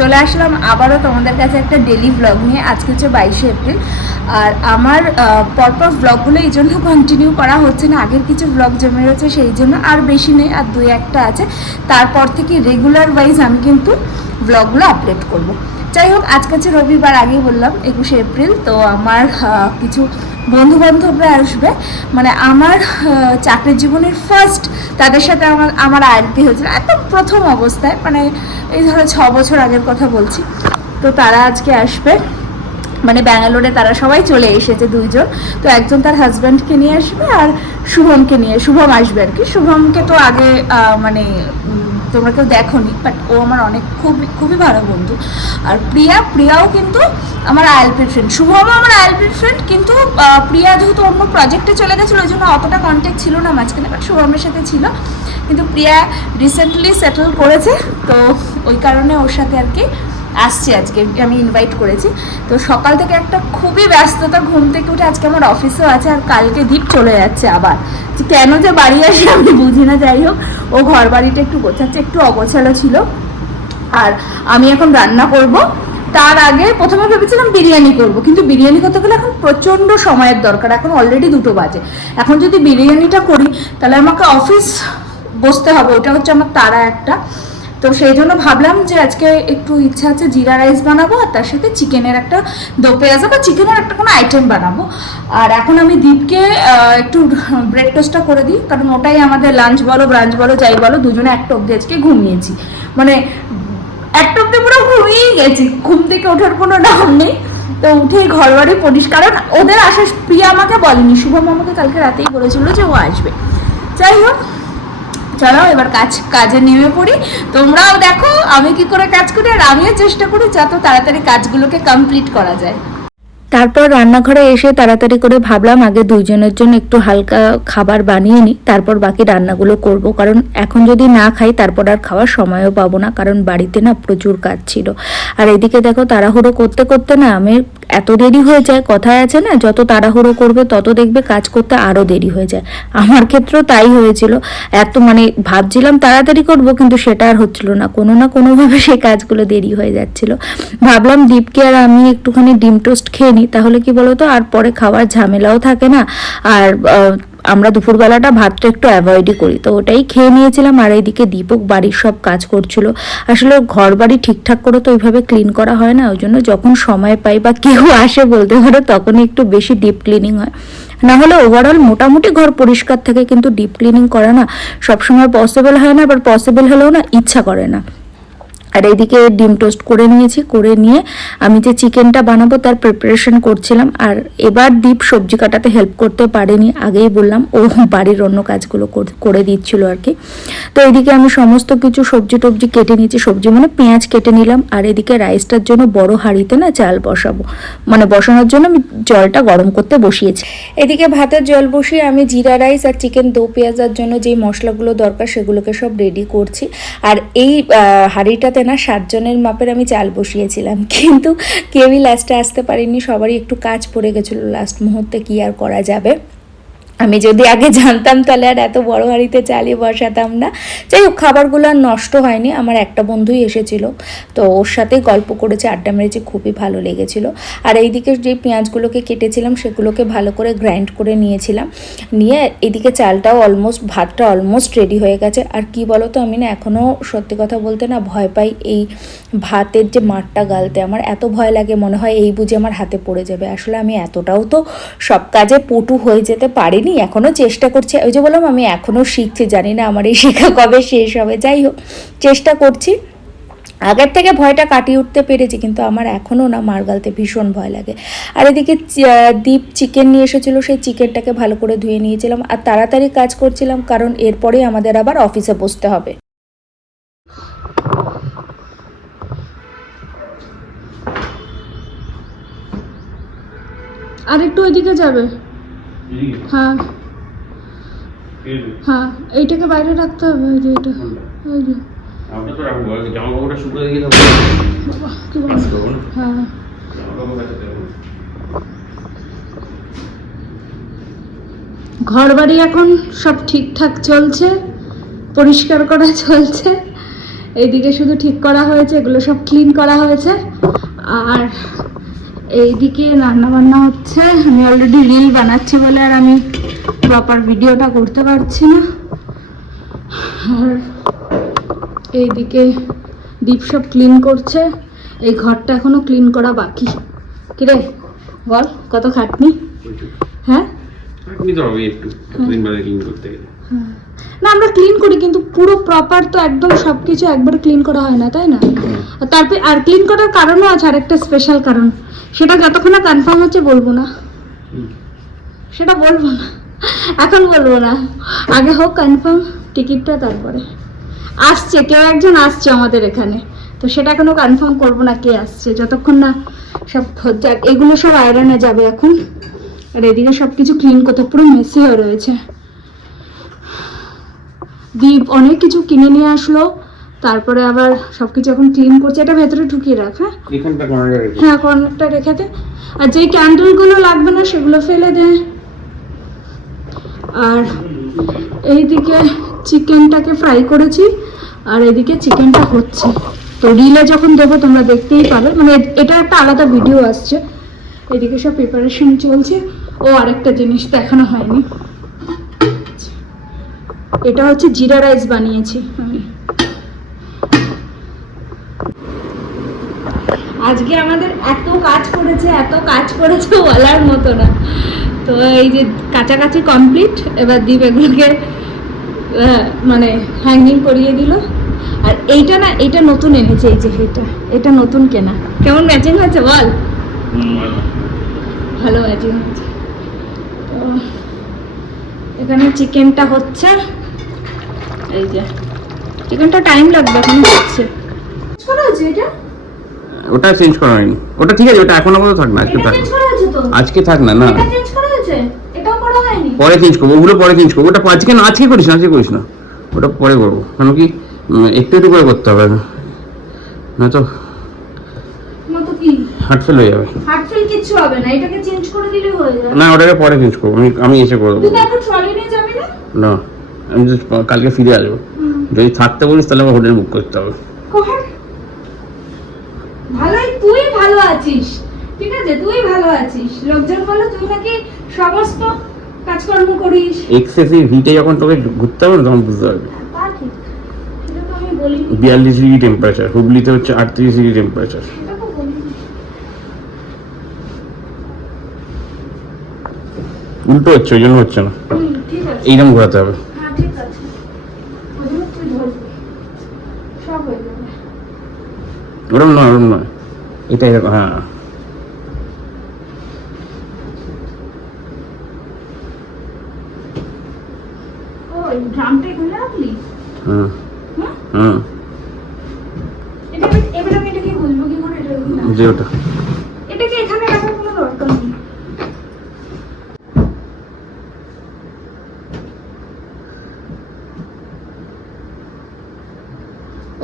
চলে আসলাম আবারও তোমাদের কাছে একটা ডেলি ব্লগ নিয়ে। আজকে হচ্ছে 22শে এপ্রিল। আর আমার পরপর ব্লগগুলো এই জন্য কন্টিনিউ করা হচ্ছে না, আগের কিছু ব্লগ জমে রয়েছে সেই জন্য, আর বেশি নেই, আর 2-1টা আছে। তারপর থেকে রেগুলার ওয়াইজ আমি কিন্তু ব্লগগুলো আপলোড করব। যাই হোক, আজকে হচ্ছে রবিবার, আগেই বললাম 21শে এপ্রিল। তো আমার কিছু বন্ধুবান্ধবরা আসবে, মানে আমার চাকরির জীবনের ফার্স্ট তাদের সাথে আমার আয়ত্তি হয়েছিল একদম প্রথম অবস্থায়, মানে এই ধরো 6 বছর আগের কথা বলছি। তো তারা আজকে আসবে, মানে ব্যাঙ্গালোরে তারা সবাই চলে এসেছে 2জন। তো একজন তার হাজব্যান্ডকে নিয়ে আসবে আর শুভমকে নিয়ে, শুভম আসবে আর কি। শুভমকে তো আগে মানে তোমরা কেউ দেখোনি, বাট ও আমার অনেক খুবই ভালো বন্ধু। আর প্রিয়াও কিন্তু আমার আইএলপির ফ্রেন্ড, শুভমও আমার আইএলপির ফ্রেন্ড, কিন্তু প্রিয়া যেহেতু অন্য প্রজেক্টে চলে গেছিলো ওই জন্য অতটা কন্ট্যাক্ট ছিল না মাঝখানে, বাট শুভমের সাথে ছিল। কিন্তু প্রিয়া রিসেন্টলি সেটেল করেছে, তো ওই কারণে ওর সাথে আর কি আসছে আজকে, আমি ইনভাইট করেছি। তো সকাল থেকে একটা খুবই ব্যস্ততা, ঘুম থেকে উঠে আজকে আমার অফিসেও আছে, আর কালকে দীপ চলে যাচ্ছে আবার। কেন যে বাড়ি আসে আমি বুঝি না। যাই হোক, ও ঘর বাড়িটা একটু গোছাচ্ছে, একটু অগোছালো ছিল। আর আমি এখন রান্না করব। তার আগে প্রথমে ভেবেছিলাম বিরিয়ানি করব, কিন্তু বিরিয়ানি করতে গেলে এখন প্রচণ্ড সময়ের দরকার, এখন অলরেডি 2টো বাজে। এখন যদি বিরিয়ানিটা করি তাহলে আমাকে অফিস বসতে হবে, ওটা হচ্ছে আমার তারা একটা। তো সেই জন্য ভাবলাম যে আজকে একটু ইচ্ছা আছে জিরা রাইস বানাবো, আর তার সাথে চিকেনের একটা দো পেঁয়াজা বা চিকেনের একটা কোনো আইটেম বানাবো। আর এখন আমি দীপকে একটু ব্রেড টোস্টটা করে দিই, কারণ ওটাই আমাদের লাঞ্চ বলো ব্রাঞ্চ বলো যাই বলো, দুজনে একটা অব্দি আজকে ঘুমিয়েছি, মানে একটা অব্দি পুরো ঘুমিয়েই গেছি, ঘুম থেকে ওঠার কোনো নাম নেই। তো উঠেই ঘর বাড়ি পরিষ্কার, কারণ ওদের আসার প্রিয়া আমাকে বলেনি, শুভম আমাকে কালকে রাতেই বলেছিল যে ও আসবে। যাই হোক, চলো এবার কাজে নেমে পড়ি। তোমরাও দেখো আমি কি করে কাজ করি, আর আমিও চেষ্টা করি যত তাড়াতাড়ি কাজগুলোকে কমপ্লিট করা যায়। তারপর রান্নাঘরে এসে তাড়াতাড়ি করে ভাবলাম আগে 2জনের জন্য একটু হালকা খাবার বানিয়ে নিই, তারপর বাকি রান্নাগুলো করব। কারণ এখন যদি না খাই তারপর আর খাওয়ার সময়ও পাবো না, কারণ বাড়িতে না প্রচুর কাজ ছিল। আর এদিকে দেখো তাড়াহুড়ো করতে করতে না আমি এত দেরি হয়ে যায়, কথায় আছে না যত তাড়াহুড়ো করবে তত দেখবে কাজ করতে আরও দেরি হয়ে যায়। আমার ক্ষেত্রেও তাই হয়েছিল, এত মানে ভাবছিলাম তাড়াতাড়ি করব কিন্তু সেটা আর হচ্ছিল না, কোনো না কোনোভাবে সেই কাজগুলো দেরি হয়ে যাচ্ছিল। ভাবলাম দীপকে আর আমি একটুখানি ডিম টোস্ট খেয়ে নিই, তাহলে কি বলতো আর পরে খাওয়ার ঝামেলাও থাকে না, আর আমরা দুপুরবেলাটা ভাতটা একটু অ্যাভয়েডই করি। তো ওটাই খেয়ে নিয়েছিলাম। আর এইদিকে দীপক বাড়ির সব কাজ করছিল। আসলে ঘর বাড়ি ঠিকঠাক করে তো ওইভাবে ক্লিন করা হয় না, ওই জন্য যখন সময় পাই বা কেউ আসে বলতে পারো তখনই একটু বেশি ডিপ ক্লিনিং হয়, না হলে ওভারঅল মোটামুটি ঘর পরিষ্কার থাকে, কিন্তু ডিপ ক্লিনিং করা না সবসময় পসিবল হয় না, আবার পসিবল হলেও না ইচ্ছা করে না। আর এইদিকে ডিম টোস্ট করে নিয়েছি, করে নিয়ে আমি যে চিকেনটা বানাবো তার প্রিপারেশন করছিলাম। আর এবার দীপ সবজি কাটাতে হেল্প করতে পারেনি, আগেই বললাম ও বাড়ির অন্য কাজগুলো করে দিচ্ছিল আর কি। তো এইদিকে আমি সমস্ত কিছু সবজি টবজি কেটে নিয়েছি, সবজি মানে পেঁয়াজ কেটে নিলাম। আর এদিকে রাইসটার জন্য বড় হাঁড়িতে না চাল বসাবো, মানে বসানোর জন্য আমি জলটা গরম করতে বসিয়েছি। এদিকে ভাতের জল বসিয়ে আমি জিরা রাইস আর চিকেন দো পেঁয়াজার জন্য যেই মশলাগুলো দরকার সেগুলোকে সব রেডি করছি। আর এই হাঁড়িটাতে না 7 জনের মাপের আমি চাল বসিয়েছিলাম, কিন্তু কেউই লাস্টে আসতে পারিনি, সবারই একটু কাজ পড়ে গেছিলো লাস্ট মুহূর্তে, কি আর করা যাবে। আমি যদি আগে জানতাম তাহলে আর এত বড় হাঁড়িতে চালিয়ে বসাতাম না। যাই হোক, খাবারগুলো আর নষ্ট হয়নি। আমার একটা বন্ধুই এসেছিল, তো ওর সাথেই গল্প করেছে, আড্ডা মেরেছি, খুবই ভালো লেগেছিল। আর এইদিকে যে পেঁয়াজগুলোকে কেটেছিলাম সেগুলোকে ভালো করে গ্রাইন্ড করে নিয়েছিলাম, নিয়ে এদিকে চালটাও ভাতটা অলমোস্ট রেডি হয়ে গেছে। আর কি বলো তো, আমি না এখনও সত্যি কথা বলতে না ভয় পাই এই ভাতের যে মাঠটা গালতে, আমার এত ভয় লাগে, মনে হয় এই বুঝে আমার হাতে পড়ে যাবে। আসলে আমি এতটাও তো সব কাজে পটু হয়ে যেতে পারিনি, এখনও চেষ্টা করছি। ওই যে বললাম আমি এখনও শিখছি, জানি না আমার এই শেখা কবে শেষ হবে। যাই হোক, চেষ্টা করছি। আগের থেকে ভয়টা কাটিয়ে উঠতে পেরেছি, কিন্তু আমার এখনও না মার গালতে ভীষণ ভয় লাগে। আর এদিকে দীপ চিকেন নিয়ে এসেছিলো, সেই চিকেনটাকে ভালো করে ধুয়ে নিয়েছিলাম। আর তাড়াতাড়ি কাজ করছিলাম, কারণ এরপরে আমাদের আবার অফিসে বসতে হবে। আর একটু ওইদিকে যাবে। হ্যাঁ হ্যাঁ, এইটাকে বাইরে রাখতে হবে, ওই যে এটা, ওই যে হ্যাঁ। ঘর বাড়ি এখন সব ঠিকঠাক চলছে, পরিষ্কার করা চলছে, এইদিকে শুধু ঠিক করা হয়েছে, এগুলো সব ক্লিন করা হয়েছে। আর এইদিকে রান্না বান্না হচ্ছে। আমি অলরেডি রিল বানাচ্ছি বলে আর আমি প্রপার ভিডিওটা করতে পারছি না। আর এইদিকে দীপ সব ক্লিন করছে। এই ঘরটা এখনো ক্লিন করা বাকি। কিরে বল, কত খাটনি? হ্যাঁ আপনি তো হবে একটু দিন বাদে ক্লিন করতে গেলে। না, আমরা ক্লিন করি কিন্তু পুরো প্রপার তো একদম সবকিছু একবার ক্লিন করা হয় না, তাই না? আর তারপরে আর ক্লিন করার কারণও আছে, আরেকটা স্পেশাল কারণ। সেটা যতক্ষণ না কনফার্ম হচ্ছে বলবো না, সেটা বলবো না, এখন বলবো না। আগে হোক কনফার্ম টিকিটটা, তারপরে আসছে কেউ একজন আসছে আমাদের এখানে, তো সেটা এখনো কনফার্ম করবো না কে আসছে, যতক্ষণ না সব যাক। এগুলো সব আয়রনে যাবে এখন। আর এদিকে সব কিছু ক্লিন করতে পুরো মেসি হয়ে রয়েছে। দীপ অনেক কিছু কিনে নিয়ে আসলো, তারপরে আবার সবকিছু এখন ক্লিন করছে। এটা ভেতরে ঢুকিয়ে রাখ। হ্যাঁ এখানটা কর্নারে রেখে হ্যাঁ, কর্নারটা রেখে দে। আর যেই ক্যান্ডেলগুলো লাগবে না সেগুলো ফেলে দে। আর এইদিকে চিকেনটাকে ফ্রাই করেছি, আর এদিকে চিকেনটা হচ্ছে। তো রিলে যখন দেবো তোমরা দেখতেই পাবে, মানে এটা একটা আলাদা ভিডিও আসছে। এদিকে সব প্রিপারেশন চলছে। ও আরেকটা জিনিস তো এখনো হয়নি, এটা হচ্ছে জিরা রাইস বানিয়েছি আমি। আজকে আমাদের এত কাজ করেছে বলার মতো না। তো এই যে কাছাকাছি কমপ্লিট, এবার দীপ এগুলোকে মানে হ্যাঙ্গিং করিয়ে দিল। আর এইটা না, এইটা নতুন এনেছে, এই যে এটা নতুন কেনা। কেমন ম্যাচিং হয়েছে বল? ভালো ম্যাচিং হয়েছে। তো এখানে চিকেনটা হচ্ছে, এই যে চিকেনটা টাইম লাগবে, এখন হচ্ছে। করা হয়েছে এটা? ওটা চেঞ্জ করা হয়নি। ওটা ঠিক আছে, ওটা এখন আপাতত থাক না, আজকে থাক। আজকে থাক না, না এটা চেঞ্জ করা হয়েছে, এটাও করা হয়নি। পরে চেঞ্জ করবো, ওগুলো পরে চেঞ্জ করবো। ওটা আজকে না, আজকে করিস না, ওটা পরে করবো। কেন কি একটু একটু করে করতে হবে, না তো কি হার্টফেল হয়ে যাবে। হার্টফেল কিছু হবে না, এটাকে চেঞ্জ করে দিলে হয়ে যাবে। না, ওটাকে পরে চেঞ্জ করবো, আমি এসে করে দেবো। তুই এখন ট্রলি নিয়ে যাবি না? না, আমি just কালকে ফিরে আসবো। যদি থাকতে বলিস তাহলে আমার হোটেল বুক করতে হবে। ভালোই, তুই ভালো আছিস, ঠিক আছে, তুই ভালো আছিস। লোকজন বলে তুই নাকি সমস্ত কাজকর্ম করিস। এক্সেসিভ হিটে যখন তোকে ঘুরতে হবে না, তখন বুঝতে পারবি। তা ঠিক, সেটা তো আমি বলিনি। 42 ডিগ্রি টেম্পারেচার, হুগলিতে হচ্ছে 38 ডিগ্রি টেম্পারেচার। সেটা তো বলিনি। উল্টো হচ্ছে, ওই জন্য হচ্ছে না। ঠিক আছে, এইরকম ঘোরাতে হবে। হ্যাঁ ঠিক আছে, ওগুলো তুই ধরবি, সব হয়ে যাবে। ওরম নয়, এটা এরকম, হ্যাঁ। ও এই ড্রামটা এখানে রাখলি? হুম হ্যাঁ, হুম, এবার আমি এটাকে বুঝবো কি করে? এটা দেখি না, যে ওটা এটাকে এখানে রাখার কোনো দরকার নেই।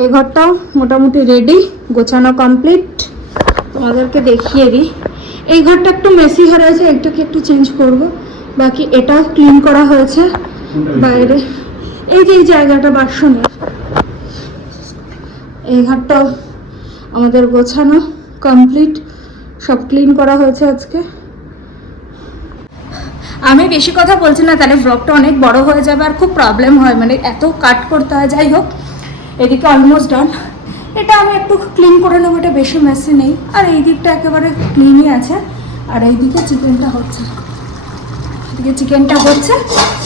এই ঘরটাও মোটামুটি রেডি, গোছানো কমপ্লিট। তোমাদেরকে দেখিয়ে দিই। এই ঘরটা একটু মেসি হয়ে রয়েছে, এটাকে একটু চেঞ্জ করব। বাকি এটাও ক্লিন করা হয়েছে বাইরে। এই যে এই জায়গাটা বাসনের, এই ঘরটাও আমাদের গোছানো কমপ্লিট, সব ক্লিন করা হয়েছে আজকে। আমি বেশি কথা বলছি না, তাহলে ব্লগটা অনেক বড় হয়ে যাবে আর খুব প্রবলেম হয়, মানে এত কাট করতে হয়। যাই হোক, এদিকে অলমোস্ট ডান। এটা আমি একটু ক্লিন করে নেবো, এটা বেশি মেসি নেই। আর এই দিকটা একেবারে ক্লিনই আছে। আর এইদিকে চিকেনটা হচ্ছে, এদিকে চিকেনটা হচ্ছে।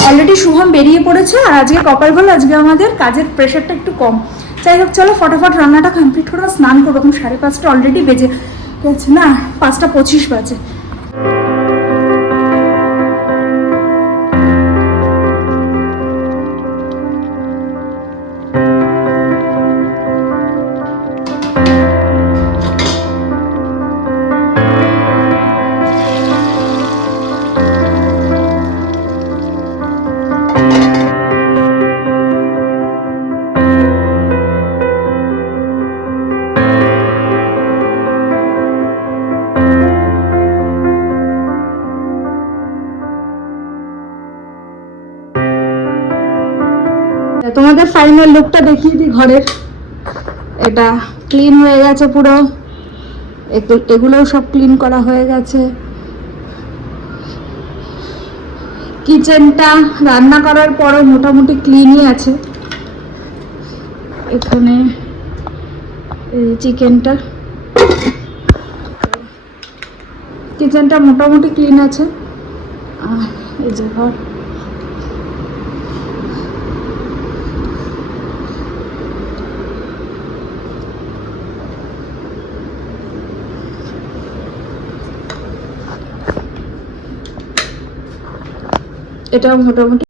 অলরেডি শুভম বেরিয়ে পড়েছে। আর আজকে কপাল ভালো, আজকে আমাদের কাজের প্রেশারটা একটু কম। যাই হোক, চলো ফটাফট রান্নাটা কমপ্লিট করবো, স্নান করবো। এখন 5:30 অলরেডি বেজে গেছে, না 5:25 বাজে। তোমাদের ফাইনাল লুকটা দেখিয়ে দিই ঘরের। এটা ক্লিন হয়ে গেছে পুরো, এগুলোও সব ক্লিন করা হয়ে গেছে। কিচেনটা রান্না করার পরও মোটামুটি ক্লিনই আছে। এখানে চিকেনটা, কিচেনটা মোটামুটি ক্লিন আছে। আর এই যে ঘর, এটাও মোটামুটি।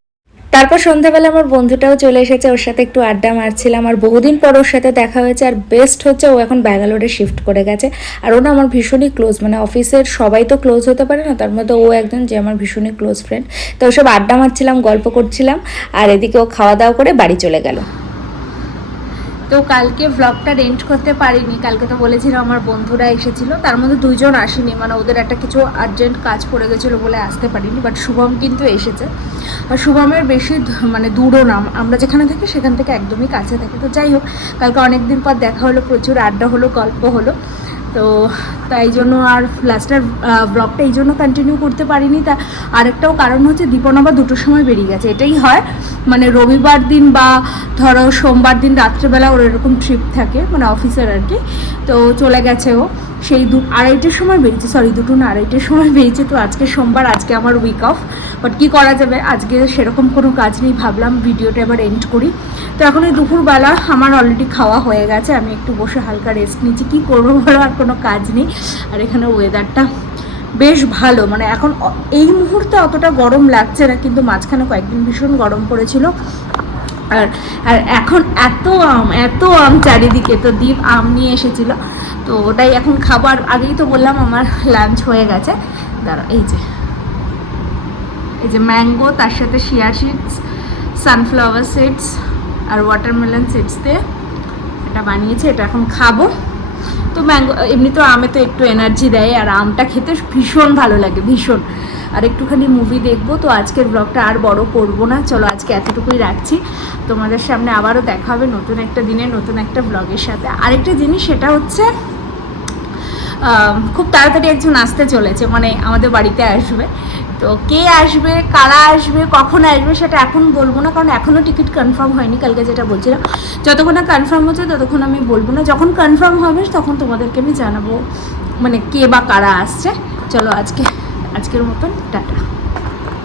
তারপর সন্ধ্যাবেলা আমার বন্ধুটাও চলে এসেছে, ওর সাথে একটু আড্ডা মারছিলাম। আর বহুদিন পর ওর সাথে দেখা হয়েছে। আর বেস্ট হচ্ছে ও এখন ব্যাঙ্গালোরে শিফট করে গেছে। আর ও না আমার ভীষণই ক্লোজ, মানে অফিসের সবাই তো ক্লোজ হতে পারে না, তার মধ্যে ও একজন যে আমার ভীষণই ক্লোজ ফ্রেন্ড। তো ওসব আড্ডা মারছিলাম, গল্প করছিলাম, আর এদিকে ও খাওয়া দাওয়া করে বাড়ি চলে গেল। তো কালকে ভ্লগটা এন্ড করতে পারিনি, কালকে তো বলেছিলাম আমার বন্ধুরা এসেছিল, তার মধ্যে 2 জন আসেনি, মানে ওদের একটা কিছু আর্জেন্ট কাজ পড়ে গেছিলো বলে আসতে পারিনি। বাট শুভম কিন্তু এসেছে। আর শুভমের বেশি মানে দূরও না, আমরা যেখানে থাকি সেখান থেকে একদমই কাছে থাকে। তো যাই হোক, কালকে অনেক দিন পর দেখা হলো, প্রচুর আড্ডা হলো, গল্প হলো। তো তাই জন্য আর লাস্টের ব্লগটা এই জন্য কন্টিনিউ করতে পারিনি। তা আরেকটাও কারণ হচ্ছে দীপন আবার 2টোর সময় বেরিয়ে গেছে। এটাই হয়, মানে রবিবার দিন বা ধরো সোমবার দিন রাত্রেবেলা ওর এরকম ট্রিপ থাকে, মানে অফিসের আর কি। তো চলে গেছে ও, সেই 2-2:30টার সময় বেরিয়েছে, সরি 2টো না 2:30টার সময় বেরিয়েছে। তো আজকে সোমবার, আজকে আমার উইক অফ, বাট কী করা যাবে, আজকে সেরকম কোনো কাজ নেই, ভাবলাম ভিডিওটা এবার এন্ড করি। তো এখন এই দুপুরবেলা আমার অলরেডি খাওয়া হয়ে গেছে, আমি একটু বসে হালকা রেস্ট নিচ্ছি। কী করবো বলো, আর কোনো কাজ নেই। আর এখানে ওয়েদারটা বেশ ভালো, মানে এখন এই মুহূর্তে অতটা গরম লাগছে না, কিন্তু মাঝখানে কয়েকদিন ভীষণ গরম পড়েছিল। আর আর এখন এত আম চারিদিকে। তো দীপ আম নিয়ে এসেছিলো, তো ওটাই এখন খাবার। আগেই তো বললাম আমার লাঞ্চ হয়ে গেছে। দাঁড়া, এই যে ম্যাঙ্গো, তার সাথে শিয়া সিডস, সানফ্লাওয়ার সিডস আর ওয়াটারমেলন সিডস দিয়ে এটা বানিয়েছে, এটা এখন খাবো। তো ম্যাঙ্গো এমনি তো আমে তো একটু এনার্জি দেয়, আর আমটা খেতে ভীষণ ভালো লাগে, ভীষণ। আর একটুখানি মুভি দেখবো। তো আজকের ব্লগটা আর বড় করবো না, চলো আজকে এতটুকুই রাখছি। তোমাদের সামনে আবারও দেখা হবে নতুন একটা দিনে, নতুন একটা ব্লগের সাথে। আরেকটা জিনিস, সেটা হচ্ছে খুব তাড়াতাড়ি একজন আসতে চলেছে, মানে আমাদের বাড়িতে আসবে। তো কে আসবে, কারা আসবে, কখন আসবে সেটা এখন বলবো না, কারণ এখনও টিকিট কনফার্ম হয়নি। কালকে যেটা বলছিলাম, যতক্ষণ না কনফার্ম হচ্ছে ততক্ষণ আমি বলবো না। যখন কনফার্ম হবে তখন তোমাদেরকে আমি জানাবো, মানে কে বা কারা আসছে। চলো আজকের মতন টাটা।